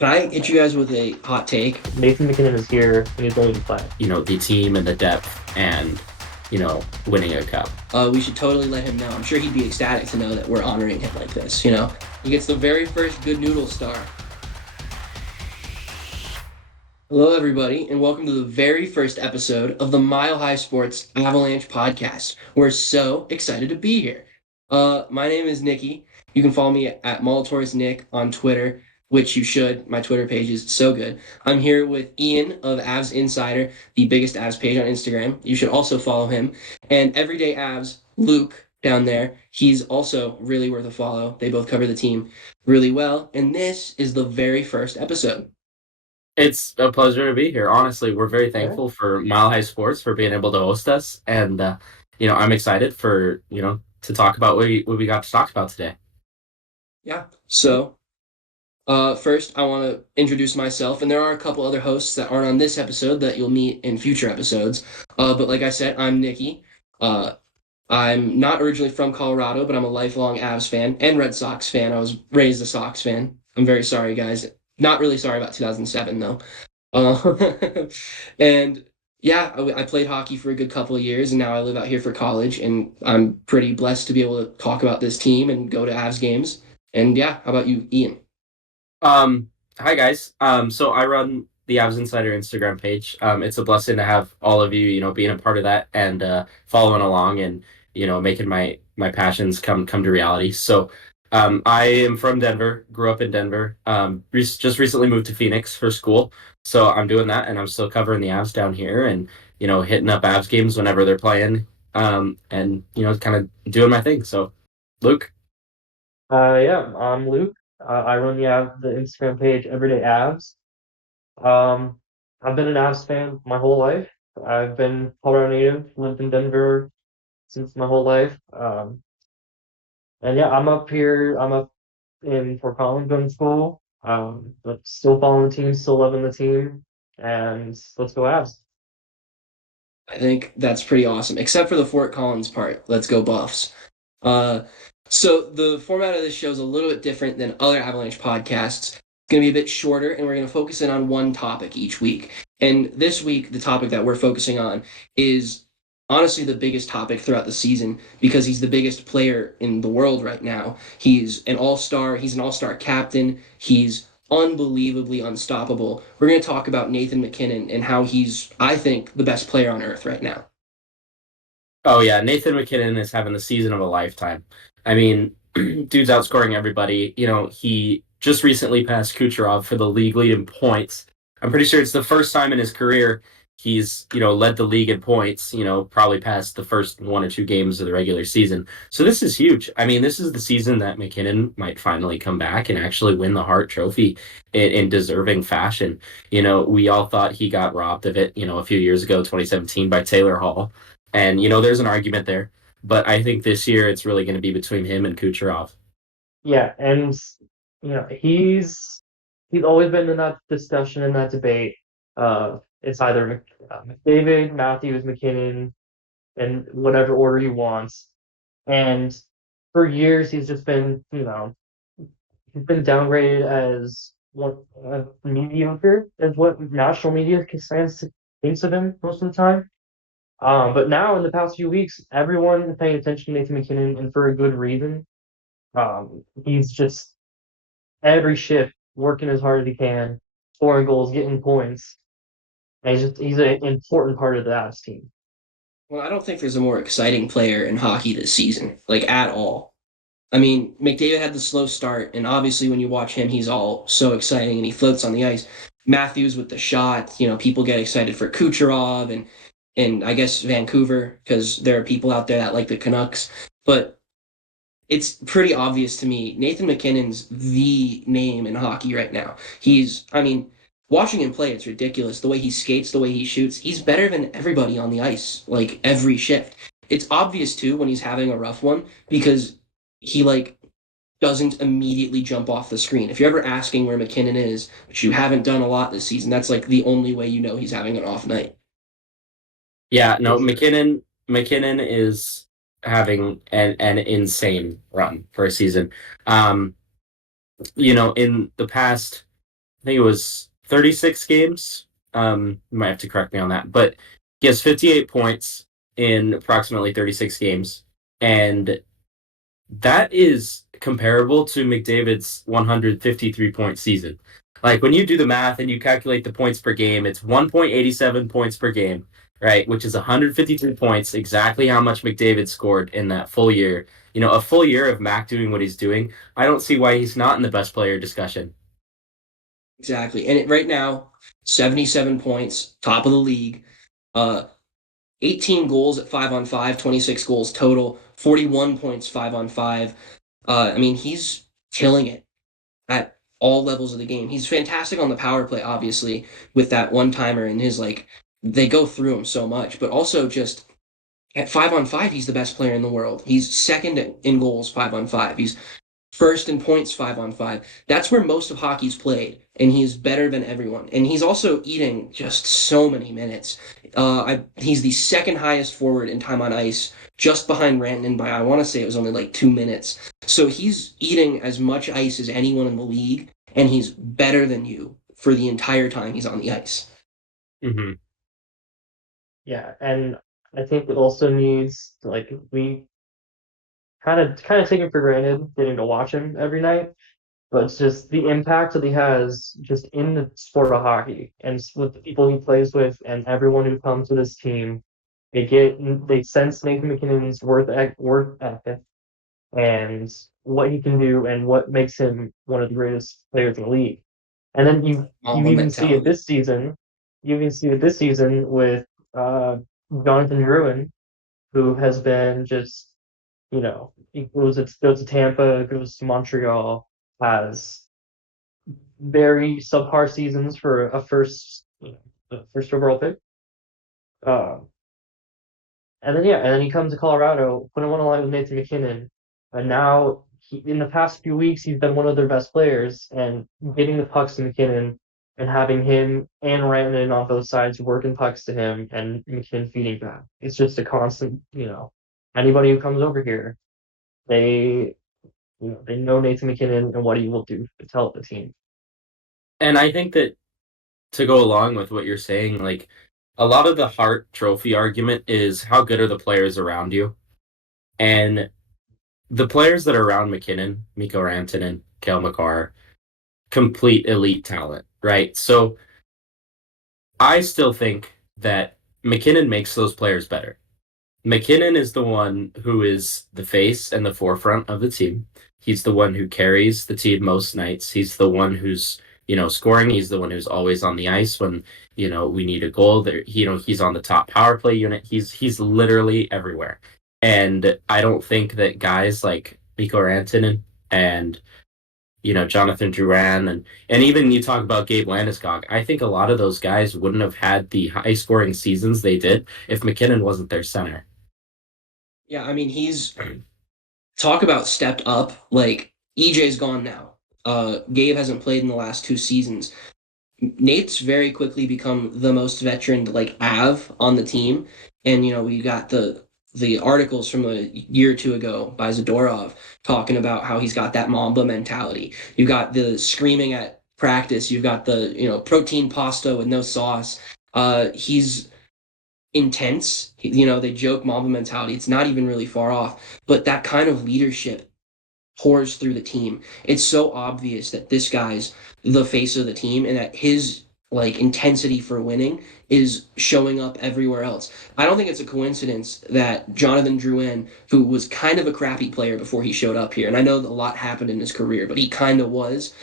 Can I hit you guys with a hot take? Nathan MacKinnon is here and he's ready to play. The team and the depth and, winning a cup. We should totally let him know. I'm sure he'd be ecstatic to know that we're honoring him like this, He gets the very first Good Noodle star. Hello, everybody, and welcome to the very first episode of the Mile High Sports Avalanche podcast. We're so excited to be here. My name is Nikki. You can follow me at MolitorsNick on Twitter, which you should. My Twitter page is so good. I'm here with Ian of Avs Insider, the biggest Avs page on Instagram. You should also follow him. And Everyday Avs, Luke, down there, he's also really worth a follow. They both cover the team really well. And this is the very first episode. It's a pleasure to be here. Honestly, we're very thankful for Mile High Sports for being able to host us. And, I'm excited for, to talk about what we got to talk about today. Yeah. So, first, I want to introduce myself, and there are a couple other hosts that aren't on this episode that you'll meet in future episodes. But like I said, I'm Nikki. I'm not originally from Colorado, but I'm a lifelong Avs fan and Red Sox fan. I was raised a Sox fan. I'm very sorry, guys. Not really sorry about 2007, though. And yeah, I played hockey for a good couple of years, and now I live out here for college, and I'm pretty blessed to be able to talk about this team and go to Avs games. And yeah, how about you, Ian? Hi guys. So I run the Avs Insider Instagram page. It's a blessing to have all of you, being a part of that and following along and making my passions come to reality. So I am from Denver, grew up in Denver. Just recently moved to Phoenix for school. So I'm doing that, and I'm still covering the Avs down here, and hitting up Avs games whenever they're playing. And kind of doing my thing. So, Luke. Yeah, I'm Luke. I run the Instagram page Everyday Avs. Um, I've been an Avs fan my whole life. I've been Colorado native, lived in Denver since my whole life. And yeah, I'm up here. I'm up in Fort Collins going to school. But still following the team, still loving the team, and let's go Avs. I think that's pretty awesome, except for the Fort Collins part. Let's go Buffs. Uh, so the format of this show is a little bit different than other Avalanche podcasts. It's going to be a bit shorter, and we're going to focus in on one topic each week. And this week, the topic that we're focusing on is honestly the biggest topic throughout the season because he's the biggest player in the world right now. He's an all-star. He's an all-star captain. He's unbelievably unstoppable. We're going to talk about Nathan MacKinnon and how he's, I think, the best player on earth right now. Oh yeah, Nathan MacKinnon is having the season of a lifetime. I mean, dude's outscoring everybody. He just recently passed Kucherov for the league lead in points. I'm pretty sure it's the first time in his career he's, led the league in points, probably past the first one or two games of the regular season. So this is huge. I mean, this is the season that MacKinnon might finally come back and actually win the Hart Trophy in deserving fashion. We all thought he got robbed of it, a few years ago, 2017, by Taylor Hall. And, there's an argument there. But I think this year it's really going to be between him and Kucherov. Yeah, and he's always been in that discussion in that debate. It's either McDavid, Matthews, MacKinnon, in whatever order he wants. And for years, he's just been, he's been downgraded as what mediocre, is what national media thinks of him most of the time. But now in the past few weeks, everyone is paying attention to Nathan MacKinnon, and for a good reason. He's just every shift working as hard as he can, scoring goals, getting points. And he's an important part of the Avs team. Well, I don't think there's a more exciting player in hockey this season, like at all. I mean, McDavid had the slow start, and obviously when you watch him, he's all so exciting and he floats on the ice. Matthews with the shot, people get excited for Kucherov and I guess Vancouver because there are people out there that like the Canucks. But it's pretty obvious to me. Nathan MacKinnon's the name in hockey right now. I mean, watching him play, it's ridiculous. The way he skates, the way he shoots, he's better than everybody on the ice, like every shift. It's obvious too when he's having a rough one because he doesn't immediately jump off the screen. If you're ever asking where MacKinnon is, which you haven't done a lot this season, that's like the only way you know he's having an off night. Yeah, no, MacKinnon is having an insane run for a season. In the past I think it was 36 games. You might have to correct me on that, but he has 58 points in approximately 36 games, and that is comparable to McDavid's 153-point season. Like when you do the math and you calculate the points per game, it's 1.87 points per game, right? Which is 153 points, exactly how much McDavid scored in that full year. A full year of Mac doing what he's doing. I don't see why he's not in the best player discussion. Exactly. And right now, 77 points, top of the league. Uh, 18 goals at 5-on-5, 26 goals total, 41 points 5-on-5. I mean, he's killing it at all levels of the game. He's fantastic on the power play, obviously, with that one timer and his like they go through him so much, but also just at 5-on-5, he's the best player in the world. He's second in goals 5-on-5. He's first in points 5-on-5. That's where most of hockey's played, and he's better than everyone. And he's also eating just so many minutes. He's the second highest forward in time on ice, just behind Rantanen by I want to say it was only like 2 minutes. So he's eating as much ice as anyone in the league, and he's better than you for the entire time he's on the ice. Mm-hmm. Yeah, and I think it also needs like we kind of take it for granted getting to watch him every night, but it's just the impact that he has just in the sport of hockey and with the people he plays with and everyone who comes to this team. They sense Nathan MacKinnon's worth ethic and what he can do and what makes him one of the greatest players in the league. And then you Mamba even see it mentality. this season. You even see it this season with uh, Jonathan Drouin, who has been just he goes to Tampa, goes to Montreal, has very subpar seasons for a first overall pick. Um, and then he comes to Colorado, put him on a line with Nathan MacKinnon, and now in the past few weeks he's been one of their best players, and getting the pucks to MacKinnon and having him and Rantanen on both sides working pucks to him and MacKinnon feeding back. It's just a constant, anybody who comes over here, they they know Nathan MacKinnon and what he will do to help the team. And I think that to go along with what you're saying, like a lot of the Hart Trophy argument is how good are the players around you, and the players that are around MacKinnon, Mikko Rantanen, Cale Makar, complete elite talent, right? So I still think that MacKinnon makes those players better. MacKinnon is the one who is the face and the forefront of the team. He's the one who carries the team most nights. He's the one who's, scoring. He's the one who's always on the ice when, we need a goal. There, he's on the top power play unit. He's literally everywhere. And I don't think that guys like Mikko Rantanen and Jonathan Drouin and even you talk about Gabe Landeskog. I think a lot of those guys wouldn't have had the high scoring seasons they did if MacKinnon wasn't their center. Yeah, I mean, he's talk about stepped up. Like EJ's gone now. Gabe hasn't played in the last 2 seasons. Nate's very quickly become the most veteran like Av on the team, and we got the articles from a year or two ago by Zadorov talking about how he's got that Mamba mentality. You got the screaming at practice. You've got the protein pasta with no sauce. He's intense. They joke Mamba mentality. It's not even really far off, but that kind of leadership pours through the team. It's so obvious that this guy's the face of the team and that his like intensity for winning is showing up everywhere else. I don't think it's a coincidence that Jonathan Drouin, who was kind of a crappy player before he showed up here, and I know a lot happened in his career, but he kind of was.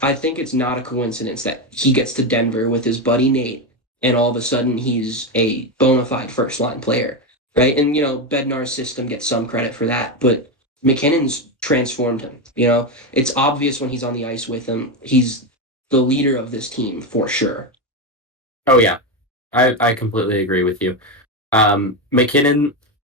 I think it's not a coincidence that he gets to Denver with his buddy Nate, and all of a sudden he's a bona fide first line player, right? And Bednar's system gets some credit for that, but MacKinnon's transformed him. It's obvious when he's on the ice with him. He's the leader of this team for sure. Oh yeah, I completely agree with you. MacKinnon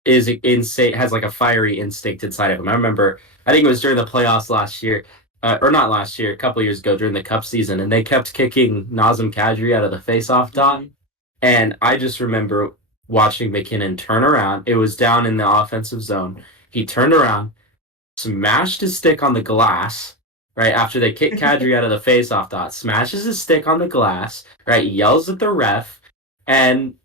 is insane, has like a fiery instinct inside of him. I remember, I think it was during the playoffs last year, or not last year, a couple of years ago during the Cup season, and they kept kicking Nazem Kadri out of the faceoff dot, and I just remember watching MacKinnon turn around. It was down in the offensive zone. He turned around, smashed his stick on the glass, right? After they kick Kadri out of the faceoff dot, smashes his stick on the glass, right? Yells at the ref, and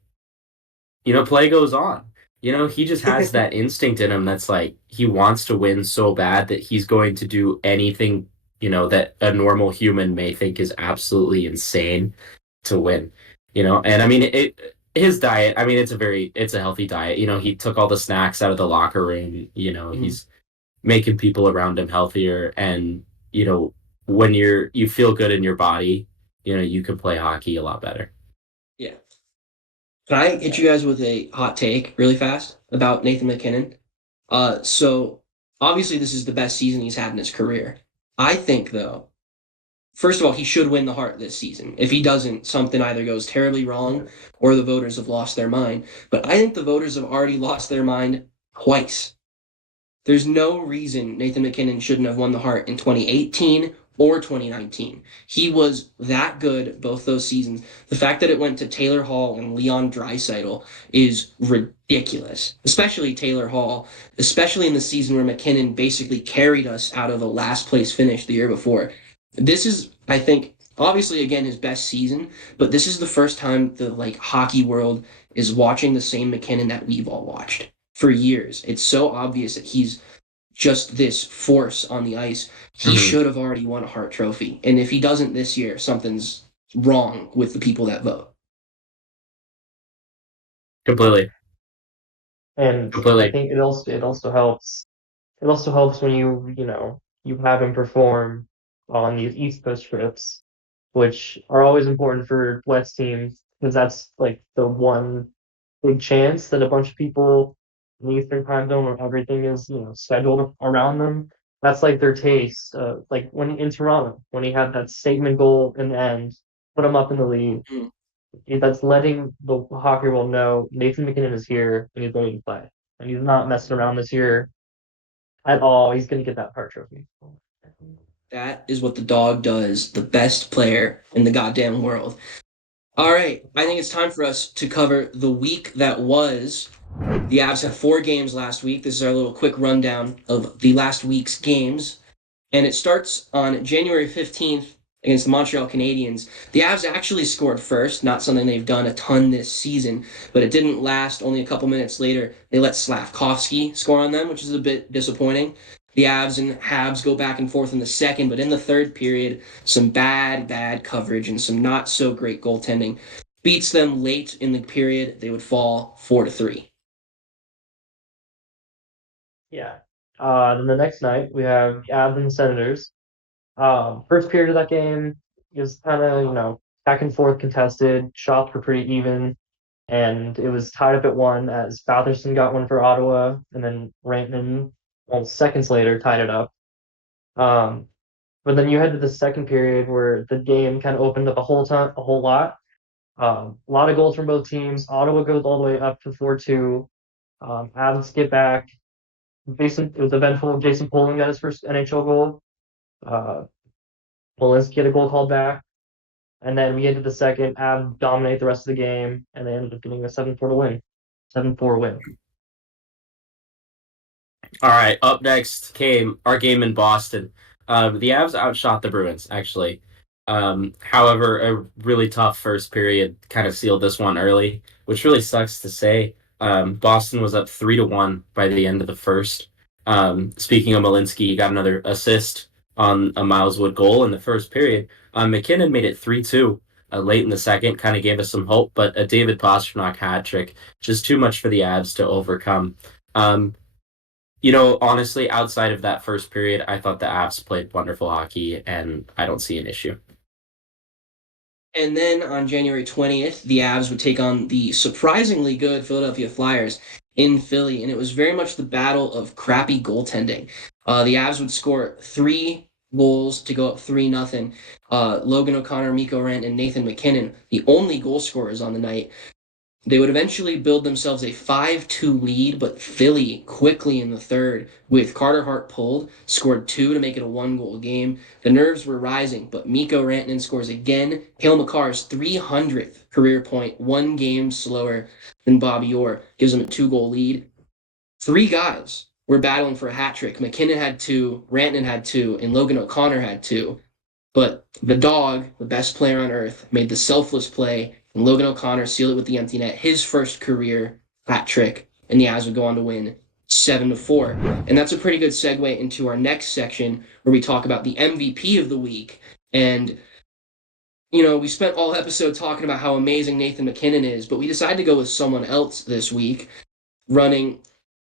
play goes on. He just has that instinct in him that's like he wants to win so bad that he's going to do anything, that a normal human may think is absolutely insane to win. And I mean his diet, I mean it's a healthy diet. He took all the snacks out of the locker room, he's making people around him healthier and when you feel good in your body, you can play hockey a lot better. Yeah. Can I hit you guys with a hot take really fast about Nathan MacKinnon? So obviously this is the best season he's had in his career. I think though, first of all, he should win the Hart this season. If he doesn't, something either goes terribly wrong or the voters have lost their mind. But I think the voters have already lost their mind twice. There's no reason Nathan MacKinnon shouldn't have won the Hart in 2018 or 2019. He was that good both those seasons. The fact that it went to Taylor Hall and Leon Draisaitl is ridiculous, especially Taylor Hall, especially in the season where MacKinnon basically carried us out of the last place finish the year before. This is, I think, obviously again his best season, but this is the first time the hockey world is watching the same MacKinnon that we've all watched for years. It's so obvious that he's just this force on the ice. He Mm-hmm. should have already won a Hart Trophy. And if he doesn't this year, something's wrong with the people that vote. Completely. And I Completely. think it also helps. It also helps when you have him perform on these East Coast trips, which are always important for West teams because that's like the one big chance that a bunch of people in the Eastern time zone where everything is scheduled around them. That's like their taste. Like when in Toronto, when he had that statement goal in the end, put him up in the lead. Mm. That's letting the hockey world know Nathan MacKinnon is here and he's ready to play. And he's not messing around this year at all. He's going to get that Hart Trophy. That is what the dog does, the best player in the goddamn world. All right, I think it's time for us to cover the week that was. The Avs had 4 games last week. This is our little quick rundown of the last week's games. And it starts on January 15th against the Montreal Canadiens. The Avs actually scored first, not something they've done a ton this season, but it didn't last. Only a couple minutes later, they let Slavkovsky score on them, which is a bit disappointing. The Avs and Habs go back and forth in the second, but in the third period, some bad coverage and some not so great goaltending beats them late in the period. They would fall 4-3. Yeah. Then the next night we have the Avs and Senators. First period of that game is kind of back and forth contested. Shots were pretty even, and it was tied up at one as Batherson got one for Ottawa, and then Rantanen, well, seconds later tied it up. Um, but then you head to the second period where the game kind of opened up a whole lot. A lot of goals from both teams. Ottawa goes all the way up to 4-2. Avs get back. It was eventful. Jason Poling got his first NHL goal. Uh, Polinski had a goal called back. And then we get to the second. Avs dominate the rest of the game, and they ended up getting a 7-4 win. 7-4 win. All right, up next came our game in Boston. The Avs outshot the Bruins, actually. However, a really tough first period kind of sealed this one early, which really sucks to say. Boston was up 3-1 by the end of the first. Speaking of Malinsky, he got another assist on a Miles Wood goal in the first period. MacKinnon made it 3-2 late in the second, kind of gave us some hope, but a David Pastrnak hat trick, just too much for the Avs to overcome. Um, honestly, outside of that first period, I thought the Avs played wonderful hockey, and I don't see an issue. And then on January 20th, the Avs would take on the surprisingly good Philadelphia Flyers in Philly, and it was very much the battle of crappy goaltending. The Avs would score 3 goals to go up 3-0. Logan OConnor, Mikko Rent, and Nathan MacKinnon, the only goal scorers on the night. They would eventually build themselves a 5-2 lead, but Philly quickly in the third, with Carter Hart pulled, scored 2 to make it a 1-goal game. The nerves were rising, but Mikko Rantanen scores again. Cale Makar's 300th career point, 1 game slower than Bobby Orr, gives him a 2-goal lead. 3 guys were battling for a hat trick. MacKinnon had 2, Rantanen had 2, and Logan OConnor had 2. But the dog, the best player on earth, made the selfless play, and Logan OConnor sealed it with the empty net, his first career hat trick, and the Avs would go on to win 7-4. And that's a pretty good segue into our next section where we talk about the MVP of the week. And we spent all episode talking about how amazing Nathan MacKinnon is, but we decided to go with someone else this week, running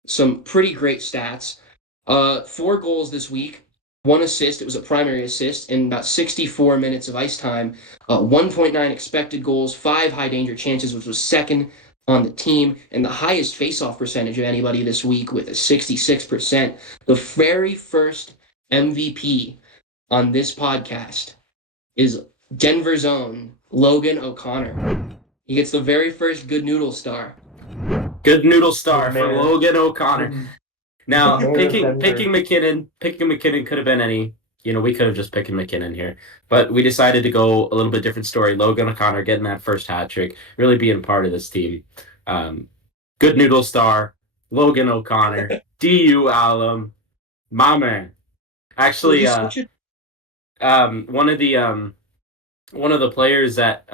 some pretty great stats. 4 goals this week, 1 assist. It was a primary assist in about 64 minutes of ice time. 1.9 expected goals, 5 high danger chances, which was second on the team, and the highest faceoff percentage of anybody this week with a 66%. The very first MVP on this podcast is Denver's own Logan OConnor. He gets the very first Good Noodle star. Good noodle star for Man. Logan OConnor. Now, Man, picking Denver. MacKinnon could have been any. We could have just picked MacKinnon here, but we decided to go a little bit different story. Logan OConnor getting that first hat trick, really being part of this team. Good noodle star, Logan OConnor, DU alum, my man. Actually, one of the players at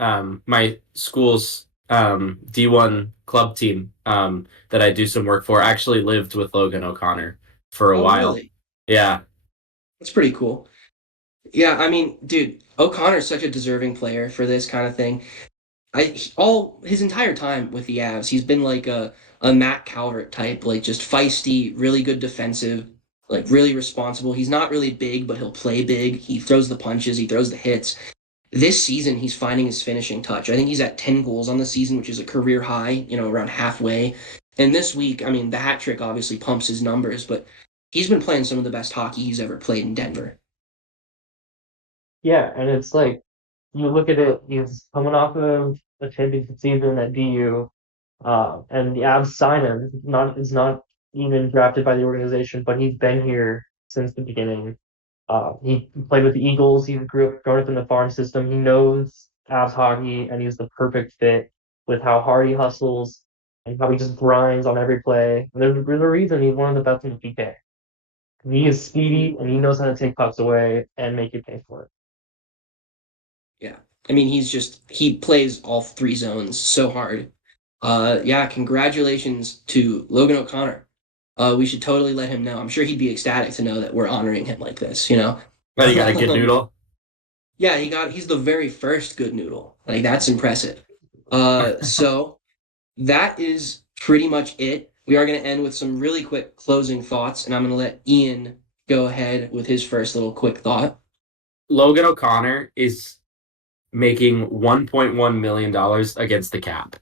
my school's D1 club team that I do some work for actually lived with Logan OConnor for a while. Really? Yeah. That's pretty cool. Yeah, I mean, dude, O'Connor's such a deserving player for this kind of thing. All his entire time with the Avs, he's been like a Matt Calvert type, like just feisty, really good defensive, like really responsible. He's not really big, but he'll play big. He throws the punches, he throws the hits. This season, he's finding his finishing touch. I think he's at 10 goals on the season, which is a career high, around halfway. And this week, I mean, the hat trick obviously pumps his numbers, but he's been playing some of the best hockey he's ever played in Denver. Yeah, and it's like you look at it, he's coming off of a championship season at DU, and the Avs sign him. Is not even drafted by the organization, but he's been here since the beginning. He played with the Eagles. He growing up in the farm system. He knows Avs hockey, and he's the perfect fit with how hard he hustles and how he just grinds on every play. And there's a reason he's one of the best in the PK. He is speedy, and he knows how to take pucks away and make you pay for it. Yeah. I mean, he plays all 3 zones so hard. Yeah, congratulations to Logan OConnor. We should totally let him know. I'm sure he'd be ecstatic to know that we're honoring him like this, But you got a good noodle. Yeah, he's the very first Good Noodle. Like, that's impressive. So that is pretty much it. We are going to end with some really quick closing thoughts, and I'm going to let Ian go ahead with his first little quick thought. Logan OConnor is making $1.1 million against the cap.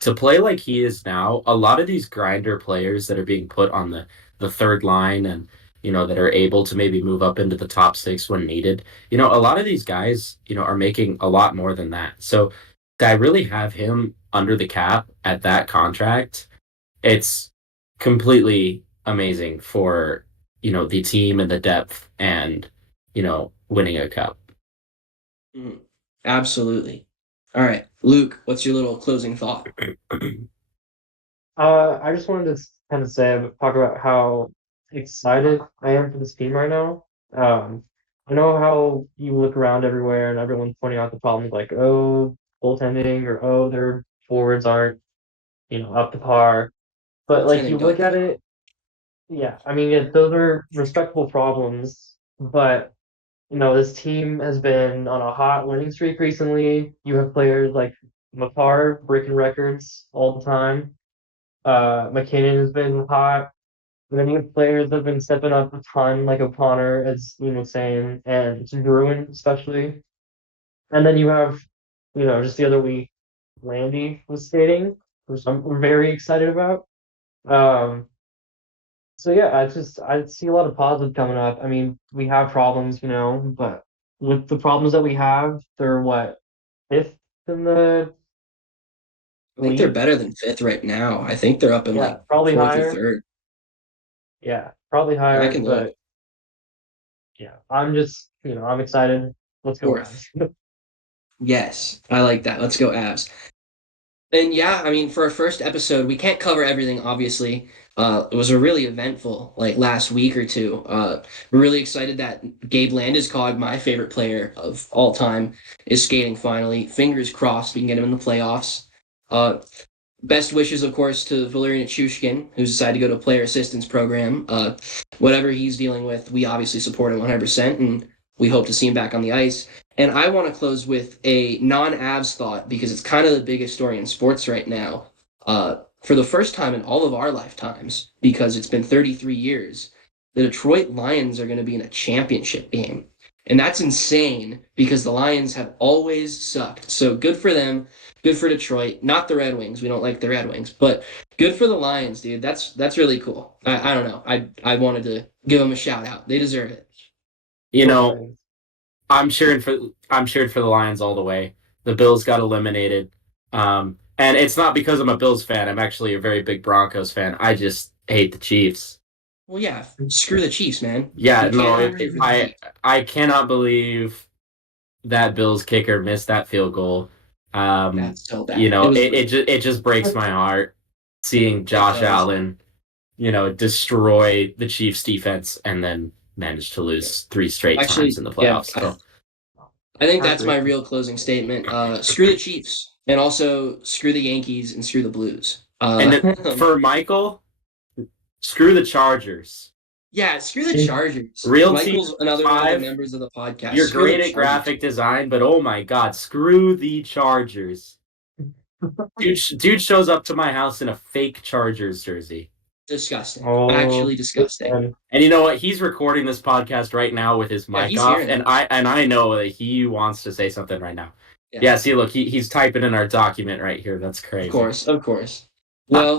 To play like he is now, a lot of these grinder players that are being put on the third line and that are able to maybe move up into the top 6 when needed, a lot of these guys are making a lot more than that. So I really have him under the cap at that contract. It's completely amazing for the team and the depth and winning a cup. Absolutely. All right, Luke, what's your little closing thought? I just wanted to kind of talk about how excited I am for this team right now. I know how you look around everywhere and everyone's pointing out the problems like, oh, goaltending or oh, their forwards aren't, up to par. But like you Goaltending look don't at count. it, yeah, I mean, those are respectable problems, but this team has been on a hot winning streak recently. You have players like Makar breaking records all the time. MacKinnon has been hot. And then you have players that have been stepping up a ton, like O'Connor, as you were saying, and Bruin especially. And then you have, just the other week, Landy was skating, which I'm very excited about. Um, so yeah, I see a lot of positive coming up. I mean, we have problems, but with the problems that we have, they're what, 5th in the I think they're league? better than 5th right now. I think they're up in Yeah, like probably 4th or higher. 3rd. Yeah, probably I higher, can look. but yeah, I'm just, I'm excited. Let's go 4th. Avs. Yes, I like that. Let's go Avs. And yeah, I mean, for our first episode, we can't cover everything, obviously. It was a really eventful like last week or two. We're really excited that Gabe Landeskog, my favorite player of all time, is skating finally. Fingers crossed we can get him in the playoffs. Uh, Best wishes, of course, to Valerian Chushkin, who's decided to go to a player assistance program. Whatever he's dealing with, we obviously support him 100%, and we hope to see him back on the ice. And I want to close with a non-Avs thought because it's kind of the biggest story in sports right now. For the first time in all of our lifetimes, because it's been 33 years, the Detroit Lions are going to be in a championship game. And that's insane because the Lions have always sucked. So good for them. Good for Detroit. Not the Red Wings. We don't like the Red Wings, but good for the Lions, dude. That's really cool. I don't know. I wanted to give them a shout out. They deserve it. You know, I'm cheering for the Lions all the way. The Bills got eliminated. And it's not because I'm a Bills fan. I'm actually a very big Broncos fan. I just hate the Chiefs. Well, yeah. Screw the Chiefs, man. Yeah, You no, can't root for the Chiefs. I cannot believe that Bills kicker missed that field goal. That's so bad. It just breaks my heart seeing Josh Allen, destroy the Chiefs defense and then manage to lose 3 straight times in the playoffs. Yeah, I think that's my real closing statement. Screw the Chiefs, and also screw the Yankees and screw the Blues. And for Michael, screw the Chargers. Yeah, screw the Chargers. Real Michael's Team another one of the 5. members of the podcast. You're Screw great the at Chargers. graphic design, but oh my god, screw the Chargers. Dude shows up to my house in a fake Chargers jersey. Disgusting. Oh, Actually disgusting. And you know what? He's recording this podcast right now with his mic off, hearing and it. I know that he wants to say something right now. Yeah, see, look, he's typing in our document right here. That's crazy. Of course. Well,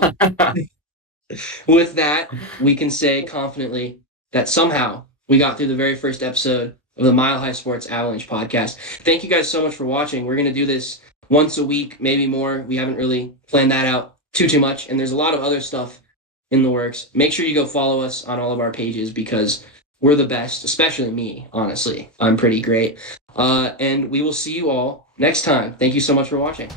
with that, we can say confidently that somehow we got through the very first episode of the Mile High Sports Avalanche podcast. Thank you guys so much for watching. We're going to do this once a week, maybe more. We haven't really planned that out too much, and there's a lot of other stuff in the works. Make sure you go follow us on all of our pages because we're the best, especially me, honestly. I'm pretty great. And we will see you all next time. Thank you so much for watching.